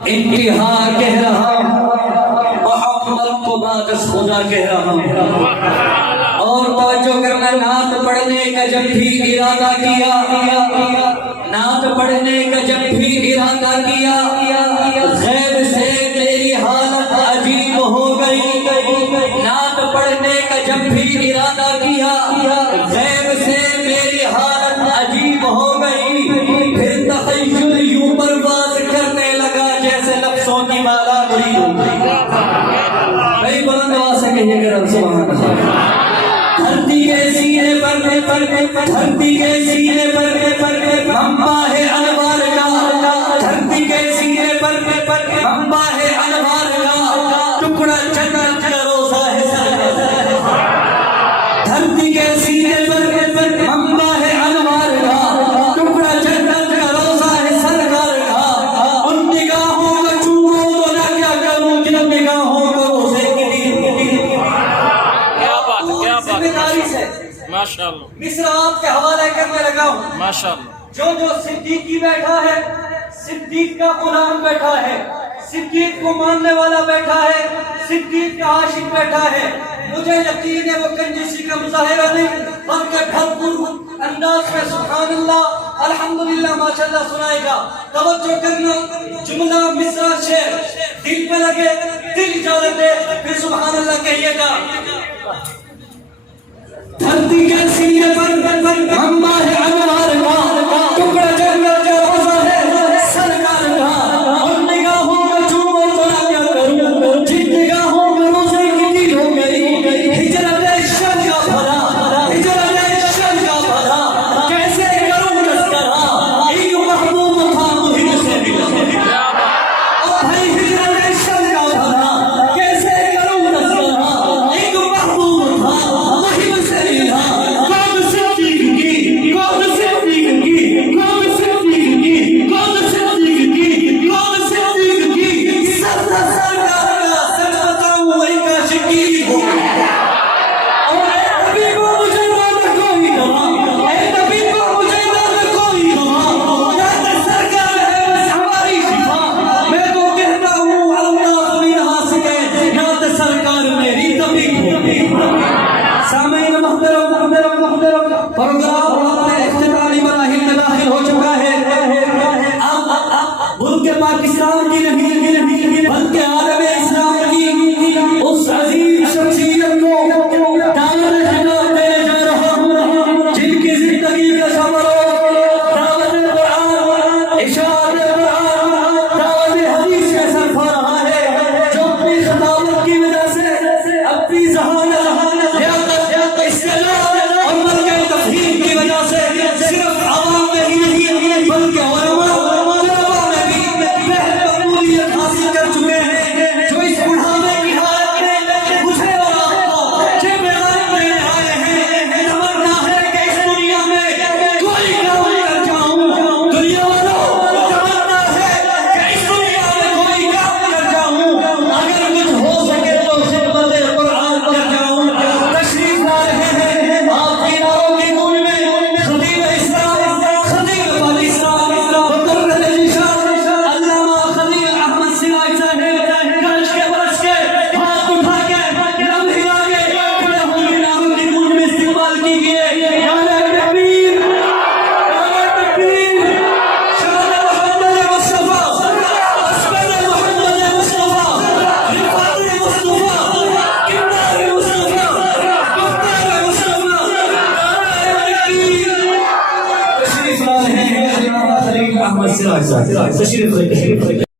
انتہا کہہ رہا محمد کو باقص خدا کہہ رہا اور توجہ کرنا، نعت پڑھنے کا جب بھی ارادہ کیا، نعت پڑھنے کا جب بھی ارادہ کیا، غیب سے میری حالت عجیب ہو گئی۔ نعت پڑھنے کا جب بھی ارادہ کیا، غیب سے میری حالت عجیب ہو گئی۔ پھر تخیل یوں پرواز کرنے لگا جیسے لفظوں کی مالا بری ہو گئی۔ بھائی بلند آواز سے کہیے گا سبحان اللہ۔ دھرتی کے سینے پر دھرتی کے سینے پر منبع ہے انوار کا، دھرتی کے سینے پر منبع ہے انوار کا، ٹکڑا جنت کا روزہ ہے سرکار۔ دھرتی کے سینے پر منبع ہے انوار کا، ٹکڑا جنت کا روزہ ہے سرکار کا۔ ان نگاہوں کا چومو تو نہ کیا کروں جن نگاہوں کا روزے کی ماشاءاللہ مصر آپ کے حوالے کرنے لگا ہوں۔ ماشاءاللہ جو صدیقی بیٹھا ہے، صدیق کا غلام بیٹھا ہے، صدیق کو ماننے والا بیٹھا ہے، صدیق کا عاشق بیٹھا ہے، مجھے یقین ہے وہ کنجوسی کا مظاہرہ نہیں بلکہ بھرپور انداز میں سبحان اللہ الحمدللہ ماشاءاللہ سنائے گا۔ توجہ کرنا، جملہ مصرع شعر دل پہ لگے، دل اجازت دے، پھر سبحان اللہ کہیے گا۔ دھرتی کے سینے پر منبع ہے انوار کا، ٹکڑا جنت کا روزہ ہے سرکار کا۔ ان نگاہوں کا چومو تو نہ کیا کروں جن نگاہوں میں روزے کی دید ہو گئی۔ ہجرت شر کا بھلا، ہجرت شر کا بھلا، کیسے کروں تذکرہ ایک محبوب تھا مہم سے ملا۔ اور بھائی ہجرت شر کا بھلا، کیسے کروں تذکرہ ایک محبوب تھا مہم سے ملا۔ پروگرام اختتامی مراحل میں داخل ہو چکا ہے۔ اب ملک پاکستان کی نہیں بلکہ عالم اسلام کی اس عظیم شخصیت کو دعوت خطاب دینے جا رہا ہوں جن کی زندگی کا سفر دعوت قرآن، اشاعت قرآن، دعوت حدیث کا سفر رہا ہے، جو اپنی خطابت کی وجہ سے اپنی ذہانت صرف عوام میں ہی نہیں بلکہ علماء میں بھی بہت حاصل کر چکے ہیں، جو اس بڑھاپے کی حالت میں مجھے اور آپ کو پیغام دینے آئے ہیں۔ تمنا ہے کہ اس دنیا میں کوئی کام کر جاؤں، دنیا والوں تمنا ہے کہ اس دنیا میں کوئی کام کر جاؤں، اگر کچھ ہو سکے تو خدمت قرآن کر جاؤں۔ تشریف لا رہے ہیں آپ کی ناروں کی گونج میں تشریف